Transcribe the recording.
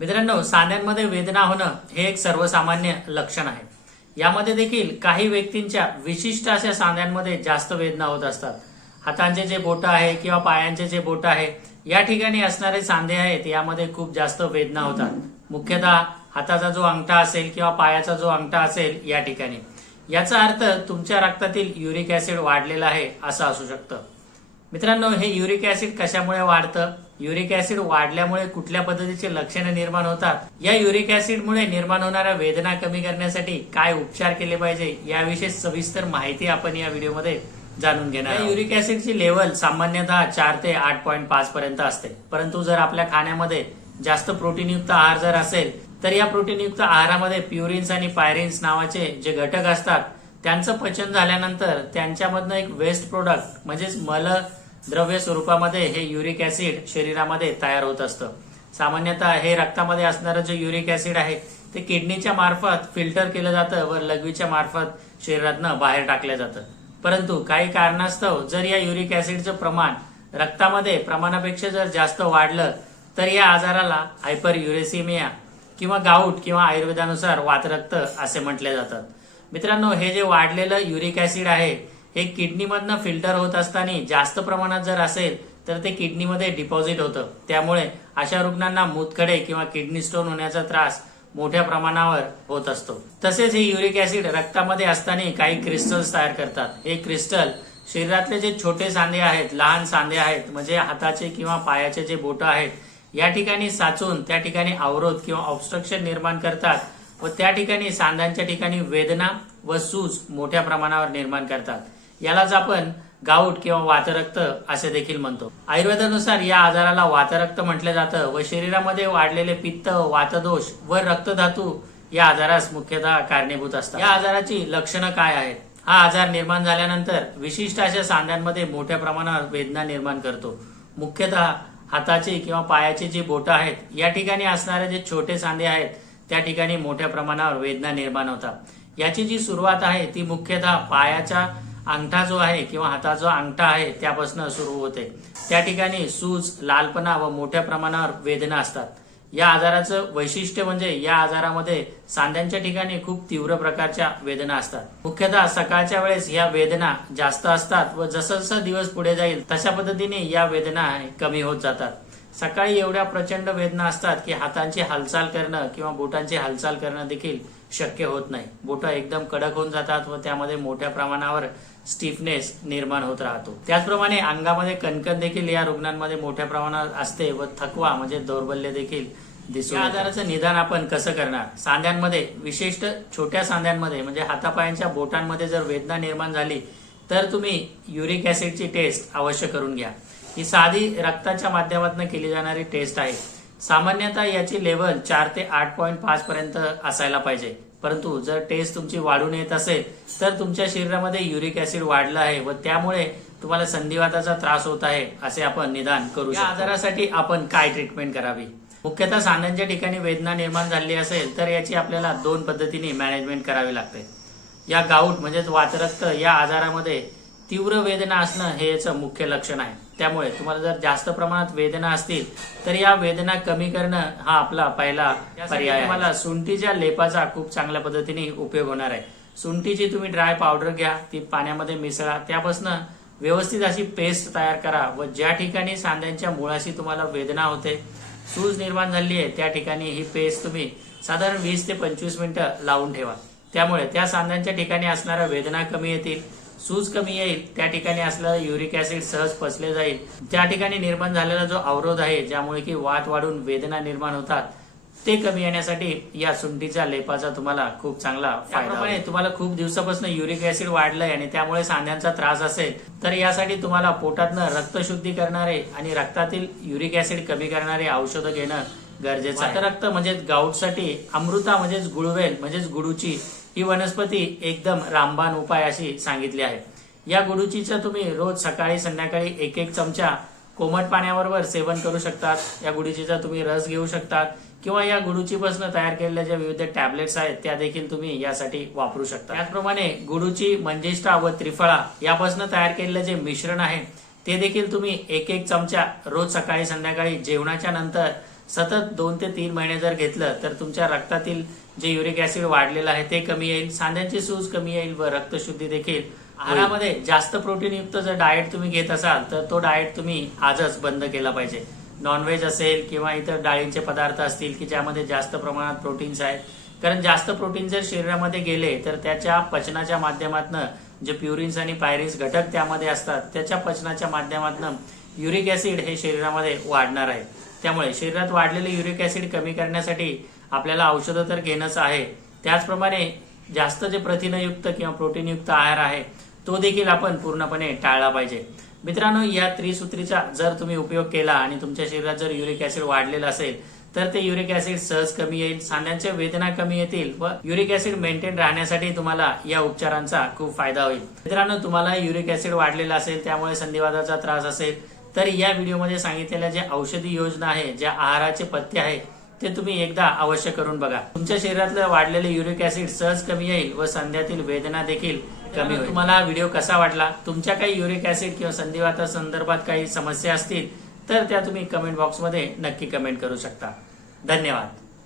मित्रांनो सांध्यांमध्ये वेदना होणं हे एक सर्वसामान्य लक्षण आहे. यामध्ये देखील काही व्यक्तींच्या विशिष्ट अशा सांध्यांमध्ये जास्त वेदना होत असतात. हातांचे जे बोटं आहे किंवा पायांचे जे बोटं आहे या ठिकाणी असणारे सांधे आहेत यामध्ये खूप जास्त वेदना होतात. मुख्यतः हाताचा जो अंगठा असेल किंवा पायाचा जो अंगठा असेल या ठिकाणी. याचा अर्थ तुमच्या रक्तातील युरिक ऍसिड वाढलेला आहे असं असू शकतं. मित्रांनो हे युरिक ऍसिड कशामुळे वाढतं? युरिक ऍसिड वाढल्यामुळे कुठल्या पद्धतीचे लक्षणं निर्माण होतात? या युरिक ऍसिडमुळे निर्माण होणाऱ्या वेदना कमी करण्यासाठी काय उपचार केले पाहिजे याविषयी सविस्तर माहिती आपण या व्हिडिओमध्ये जाणून घेणार. युरिक ऍसिडची लेवल सामान्यतः चार ते आठ पॉईंट पाच पर्यंत असते. परंतु जर आपल्या खाण्यामध्ये जास्त प्रोटीनयुक्त आहार जर असेल तर या प्रोटीनयुक्त आहारामध्ये प्युरिन्स आणि पायरिन्स नावाचे जे घटक असतात त्यांचं पचन झाल्यानंतर त्यांच्यामधनं एक वेस्ट प्रोडक्ट म्हणजेच मल द्रव्य स्वरूपामध्ये हे युरिक ऍसिड शरीरामध्ये तयार होत असतं. सामान्यतः हे रक्तामध्ये असणारं जे युरिक ऍसिड आहे ते किडनीच्या मार्फत फिल्टर केलं जातं व लघवीच्या मार्फत शरीरातनं बाहेर टाकलं जातं. परंतु काही कारणास्तव जर या युरिक ऍसिडचं प्रमाण रक्तामध्ये प्रमाणापेक्षा जर जास्त वाढलं तर या आजाराला हायपर युरेसिमिया किंवा गाऊट किंवा आयुर्वेदानुसार वातरक्त असे म्हटले जातात. मित्रांनो हे जे वाढलेलं युरिक ऍसिड आहे हे किडनीमधनं फिल्टर होत असताना जास्त प्रमाणात जर असेल तर ते किडनीमध्ये डिपॉझिट होतं. त्यामुळे अशा रुग्णांना मूतखडे किंवा किडनी स्टोन होण्याचा त्रास मोठ्या प्रमाणावर होत असतो. तसेच हे युरिक ऍसिड रक्तामध्ये असताना काही क्रिस्टल्स तयार करतात. हे क्रिस्टल शरीरातले जे छोटे सांधे आहेत लहान सांधे आहेत म्हणजे हाताचे किंवा पायाचे जे बोटं आहेत या ठिकाणी साचून त्या ठिकाणी अवरोध किंवा ऑब्स्ट्रक्शन निर्माण करतात व त्या ठिकाणी सांध्यांच्या ठिकाणी वेदना व सूज मोठ्या प्रमाणावर निर्माण करतात. यालाच आपण गाऊट किंवा वातरक्त असे देखील म्हणतो. आयुर्वेदानुसार या आजाराला वातरक्त म्हटलं जातं व शरीरामध्ये वाढलेले पित्त वातदोष व रक्तधातू या आजारास मुख्यतः कारणीभूत असतात. या आजाराची लक्षणं काय आहेत? हा आजार निर्माण झाल्यानंतर विशिष्ट अशा सांध्यांमध्ये मोठ्या प्रमाणावर वेदना निर्माण करतो. मुख्यतः हाताची किंवा पायाची जी बोटं आहेत या ठिकाणी असणारे जे छोटे सांधे आहेत त्या ठिकाणी मोठ्या प्रमाणावर वेदना निर्माण होतात. याची जी सुरुवात आहे ती मुख्यतः पायाच्या अंगठा जो आहे किंवा हाताचा जो अंगठा आहे त्यापासून सुरू होते. त्या ठिकाणी सूज लालपणा व मोठ्या प्रमाणावर वेदना असतात. या आजाराचं वैशिष्ट्य म्हणजे या आजारामध्ये सांध्यांच्या ठिकाणी खूप तीव्र प्रकारच्या वेदना असतात. मुख्यतः सकाळच्या वेळेस या वेदना जास्त असतात व जसं जसं दिवस पुढे जाईल तशा पद्धतीने या वेदना कमी होत जातात. सकाळी एवढ्या प्रचंड वेदना असतात की हातांची हालचाल करणं किंवा बोटांची हालचाल करणं देखील शक्य होत नाही. बोटं एकदम कडक होऊन जातात व त्यामध्ये मोठ्या प्रमाणावर स्टिफनेस निर्माण होत राहतो. त्याचप्रमाणे अंगामध्ये कणकण देखील या रुग्णांमध्ये मोठ्या प्रमाणात असते व थकवा म्हणजे दौर्बल्य देखील दिसून या आजाराचं निदान आपण कसं करणार? सांध्यांमध्ये विशिष्ट छोट्या सांध्यांमध्ये म्हणजे हातापायांच्या बोटांमध्ये जर वेदना निर्माण झाली तर तुम्ही युरिक ऍसिडची टेस्ट अवश्य करून घ्या. ही साधी रक्ताच्या माध्यमातून केली जाणारी टेस्ट आहे. सामान्यतः याची लेवल चार ते आठ पॉईंट पाच पर्यंत असायला पाहिजे. परंतु जर टेस्ट तुमची वाढून येत असेल तर तुमच्या शरीरामध्ये युरिक ऍसिड वाढलं आहे व त्यामुळे तुम्हाला संधिवाताचा त्रास होत आहे असे आपण निदान करू या आजारासाठी आपण काय ट्रीटमेंट करावी? मुख्यतः सांध्यांच्या ठिकाणी वेदना निर्माण झाली असेल तर याची आपल्याला दोन पद्धतीने मॅनेजमेंट करावी लागते. या गाऊट म्हणजेच वातरक्त या आजारामध्ये तीव्र वेदना असणं हे याचं मुख्य लक्षण आहे. त्यामुळे तुम्हाला जर जास्त प्रमाणात वेदना असतील तर या वेदना कमी करणं हा आपला पहिला पर्याय. तुम्हाला सुंठीच्या लेपाचा खूप चांगल्या पद्धतीने उपयोग होणार आहे सुंठीची तुम्ही ड्राय पावडर घ्या ती पाण्यामध्ये मिसळा त्यापासून व्यवस्थित अशी पेस्ट तयार करा व ज्या ठिकाणी सांध्यांच्या मुळाशी तुम्हाला वेदना होते सूज निर्माण झाली आहे त्या ठिकाणी ही पेस्ट तुम्ही साधारण वीस ते पंचवीस मिनिटं लावून ठेवा त्यामुळे त्या सांध्यांच्या ठिकाणी असणाऱ्या वेदना कमी येतील सूज कमी येईल त्या ठिकाणी असलेलं युरिक ऍसिड सहज पचले जाईल त्या ठिकाणी निर्माण झालेला जो अवरोध आहे ज्यामुळे की वात वाढून वेदना निर्माण होतात ते कमी येण्यासाठी या सुंठीच्या लेपाचा तुम्हाला खूप चांगला फायदा. तुम्हाला खूप दिवसापासून युरिक ऍसिड वाढलंय आणि त्यामुळे सांध्यांचा त्रास असेल तर यासाठी तुम्हाला पोटातनं रक्तशुद्धी करणारे आणि रक्तातील युरिक ऍसिड कमी करणारे औषधं घेणं गरजेचं रक्त म्हणजेच गाऊटसाठी अमृता म्हणजेच गुळवेल म्हणजेच गुडूची ही वनस्पती एकदम रामबाण उपाय अशी सांगितली आहे. या गुडूचीचं तुम्ही रोज सकाळी संध्याकाळी एक एक चमचा कोमट पाण्याबरोबर सेवन करू शकतात. या गुडुचीचा तुम्ही रस घेऊ शकतात किंवा या गुडूचीपासून तयार केलेल्या ज्या विविध टॅबलेट्स आहेत त्या देखील तुम्ही यासाठी वापरू शकता त्याचप्रमाणे गुडूची मंजिष्ठा व त्रिफळा यापासून तयार केलेलं जे मिश्रण आहे ते देखील तुम्ही एक एक चमचा रोज सकाळी संध्याकाळी जेवणाच्या नंतर सतत दोन ते तीन महिने जर घेतलं तर तुमच्या रक्तातील जे युरिक ऍसिड वाढलेलं आहे ते कमी येईल सांध्यांची सूज कमी येईल व रक्तशुद्धी देखील आहारामध्ये जास्त प्रोटीनयुक्त जर डाएट तुम्ही घेत असाल तर तो डाएट तुम्ही आजच बंद केला पाहिजे. नॉनव्हेज असेल किंवा इतर डाळींचे पदार्थ असतील की ज्यामध्ये जास्त प्रमाणात प्रोटीन्स आहेत. कारण जास्त प्रोटीन जर शरीरामध्ये गेले तर त्याच्या पचनाच्या माध्यमातून जे प्युरिन्स आणि पायरिन्स घटक त्यामध्ये असतात त्याच्या पचनाच्या माध्यमातून युरिक ऍसिड हे शरीरामध्ये वाढणार आहे. त्यामुळे शरीरात वाढलेले युरिक ऍसिड कमी करण्यासाठी आपल्याला औषधं तर घेणंच आहे. त्याचप्रमाणे जास्त जे प्रथिनयुक्त किंवा प्रोटीनयुक्त आहार आहे तो देखील आपण पूर्णपणे टाळला पाहिजे. मित्रांनो या त्रिसूत्रीचा जर तुम्ही उपयोग केला आणि तुमच्या शरीरात जर युरिक ऍसिड वाढलेलं असेल तर ते युरिक ऍसिड सहज कमी येईल सांध्यांच्या वेदना कमी येतील व युरिक ऍसिड मेंटेन राहण्यासाठी तुम्हाला या उपचारांचा खूप फायदा होईल. मित्रांनो तुम्हाला युरिक ऍसिड वाढलेला असेल त्यामुळे संधिवादाचा त्रास असेल तर या व्हिडिओमध्ये सांगितलेल्या जे औषधी योजना आहे ज्या आहाराचे पथ्य आहे ते तुम्ही एकदा अवश्य करून बघा. तुमच्या शरीरातलं वाढलेले युरिक ऍसिड सहज कमी येईल व संध्यातील वेदना देखील कमी होईल. तुम्हाला व्हिडिओ कसा वाटला? तुमच्या काही युरिक ऍसिड किंवा संधिवाता संदर्भात काही समस्या असतील तर त्या तुम्ही कमेंट बॉक्समध्ये नक्की कमेंट करू शकता. धन्यवाद.